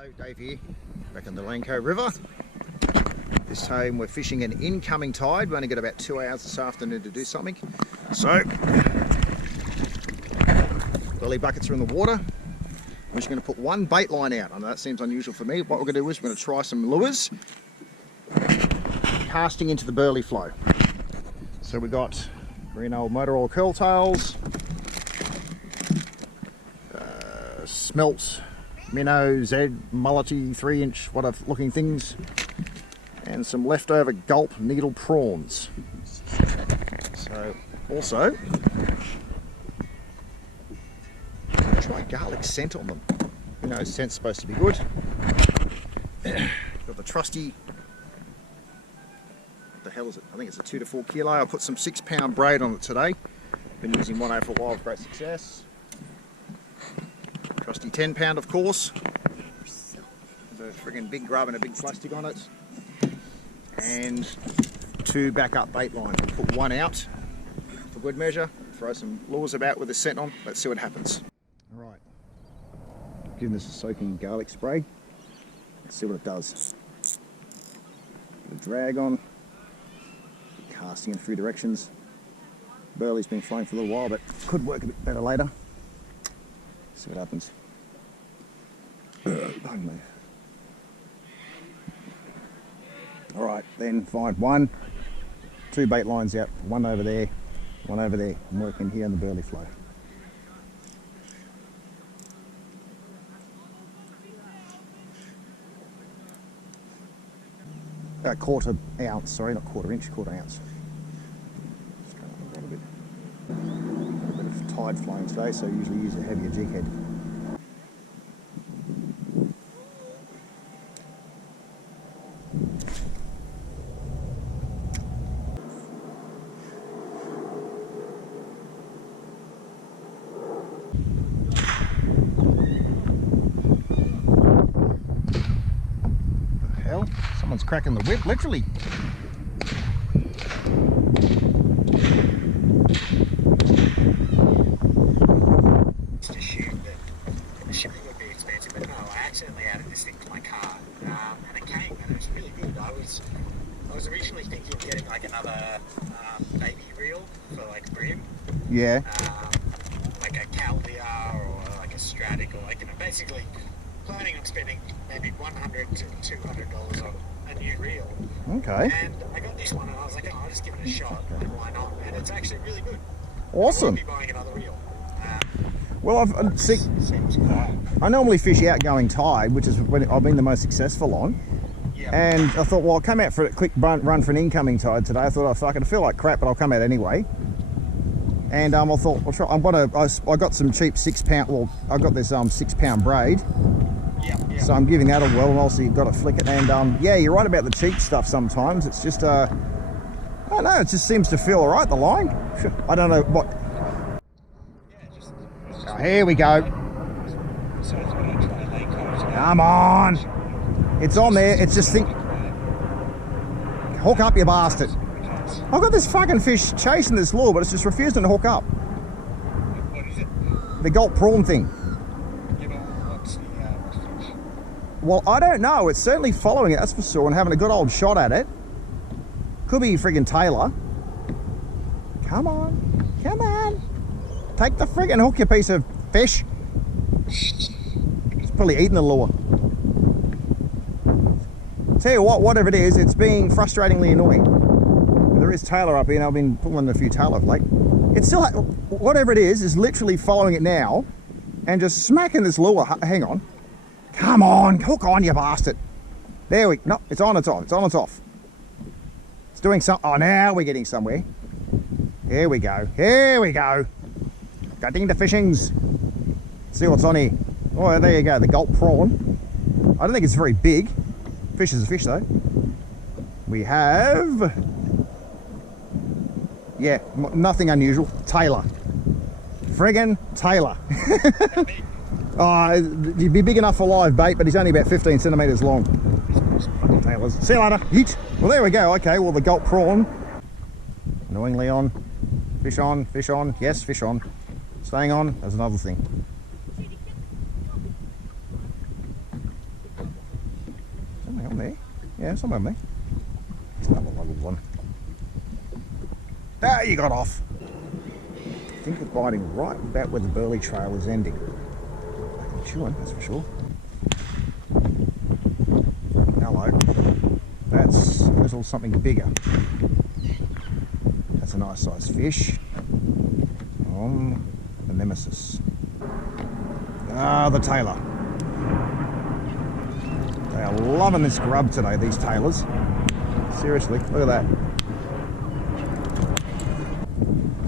Hello, Dave here, back on the Cove River. This time we're fishing an incoming tide. We only got about 2 hours this afternoon to do something. So, burly buckets are in the water. I'm just going to put one bait line out. I know that seems unusual for me. What we're going to do is we're going to try some lures, casting into the burly flow. So we've got green old motor oil curl tails, smelts, minnow, Zed, mullety, 3-inch whatever looking things, and some leftover gulp needle prawns. So also try garlic scent on them. You know, scent's supposed to be good. Got the trusty, what the hell is it? I think it's a 2 to 4 kilo. I put some 6-pound braid on it today. Been using one over for a while with great success. Trusty 10-pound, of course. The friggin' big grub and a big plastic on it. And 2 backup bait lines. Put one out for good measure. Throw some lures about with the scent on. Let's see what happens. Alright. Giving this a soaking garlic spray. Let's see what it does. The drag on. Casting in a few directions. Burly's been flying for a little while, but could work a bit better later. See what happens. Pardon me. Alright, then find 1, 2 bait lines out, one over there, one over there. I'm working here in the burly flow. Quarter ounce, sorry, not quarter inch, quarter ounce. Just going up a bit of tide flowing today, so I usually use a heavier jig head. Someone's cracking the whip, literally. Just assumed that the shipping would be expensive, but no, I accidentally added this thing to my cart, and it came, and it was really good. I was originally thinking of getting like another baby reel for like brim. Yeah. Like a Caldia or like a Stratic, or like, you know, basically planning on spending maybe $100 to $200 on a new reel. Okay. And I got this one and I was like, oh, I'll just give it a shot. Like, why not? And it's actually really good. Awesome. I won't be buying another reel. Well, I normally fish outgoing tide, which is when I've been the most successful on. Yeah. And I thought, well, I'll come out for a quick run for an incoming tide today. I thought, oh, fuck it, I feel like crap, but I'll come out anyway. And I thought, I'll try. I got some cheap 6-pound. Well, I got this 6-pound braid. Yeah. So I'm giving that a whirl, and also you've got to flick it. And yeah, you're right about the cheap stuff sometimes. It's just, I don't know, it just seems to feel all right, the line. I don't know what. Oh, here we go. Come on. It's on there. It's just hook up, you bastard. I've got this fucking fish chasing this lure, but it's just refusing to hook up. What is it? The gulp prawn thing. Well, I don't know. It's certainly following it, that's for sure, and having a good old shot at it. Could be friggin' Tailor. Come on. Come on. Take the friggin' hook, you piece of fish. It's probably eating the lure. Tell you what, whatever it is, it's being frustratingly annoying. There is Tailor up here, and I've been pulling a few Tailor of late. It's still, whatever it is literally following it now and just smacking this lure. Hang on. Come on, hook on, you bastard. There we, no, it's on, it's off, it's on, it's off. It's doing some, oh, now we're getting somewhere. Here we go, here we go. Cutting the fishings. See what's on here. Oh, there you go, the gulp prawn. I don't think it's very big. Fish is a fish though. We have, yeah, nothing unusual. Tailor. Friggin' Tailor. Oh, he'd be big enough for live bait, but he's only about 15 centimetres long. Tailors. See you later. Yeet. Well, there we go. Okay, well, the gulp prawn. Annoyingly on. Fish on, fish on. Yes, fish on. Staying on. That's another thing. Yeah, somewhere on me. It's another little one. Ah, you got off. I think it's biting right about where the burly trail is ending. I can chew him, that's for sure. Hello. That's a little something bigger. That's a nice sized fish. The nemesis. Ah, the tailor. They are loving this grub today, these tailors. Seriously, look at that.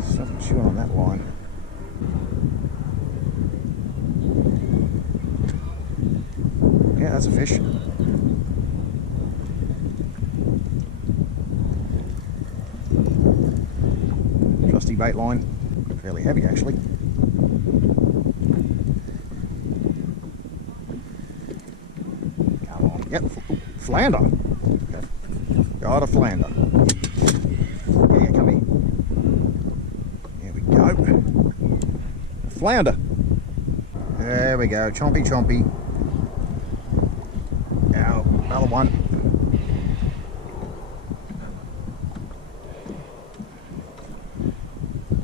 Something chewing on that line. Yeah, that's a fish. Trusty bait line. Fairly heavy actually. Come on. Yep, flounder. Got a flounder. Yeah, come here. There we go. Flounder. There we go. Chompy, chompy. Now, another one.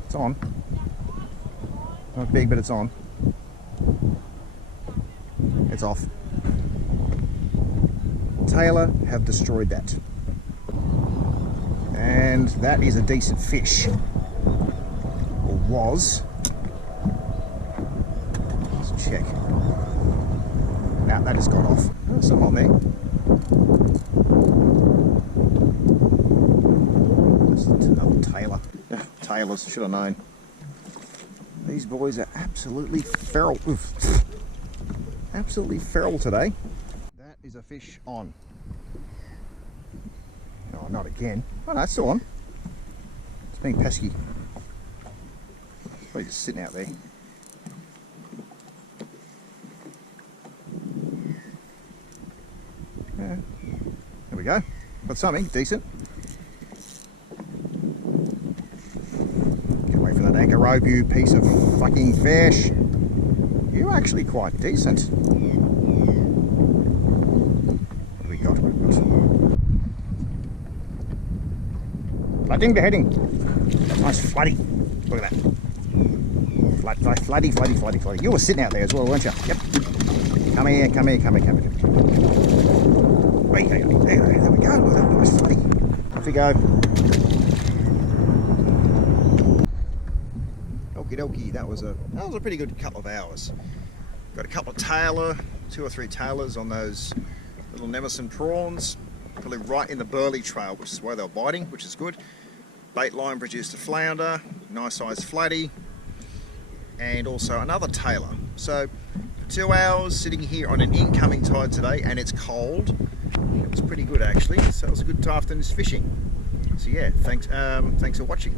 It's on. Not big, but it's on. It's off. Tailor have destroyed that. And that is a decent fish. Or was. Let's check. Now that has got off. There's some on there. That's another tailor. Tailors, should have known. These boys are absolutely feral. Oof. Absolutely feral today. That is a fish on. No, not again. Oh no, it's still on. It's being pesky. Probably just sitting out there. Yeah. There we go. Got something decent. Get away from that anchor rope, you piece of fucking fish. You're actually quite decent. What do we got? Flooding, beheading. Nice floody. Look at that. Floody. You were sitting out there as well, weren't you? Yep. Come here. Wait, there we go. Look at that nice floody. Off you go. Okie dokie. That was a pretty good couple of hours. Got a couple of tailor, 2 or 3 tailors on those little nemesis prawns. Probably right in the burly trail, which is where they were biting, which is good. Bait line produced a flounder, nice sized flatty, and also another tailor. So 2 hours sitting here on an incoming tide today, and it's cold. It was pretty good actually, so it was a good afternoon's fishing. So yeah, thanks for watching.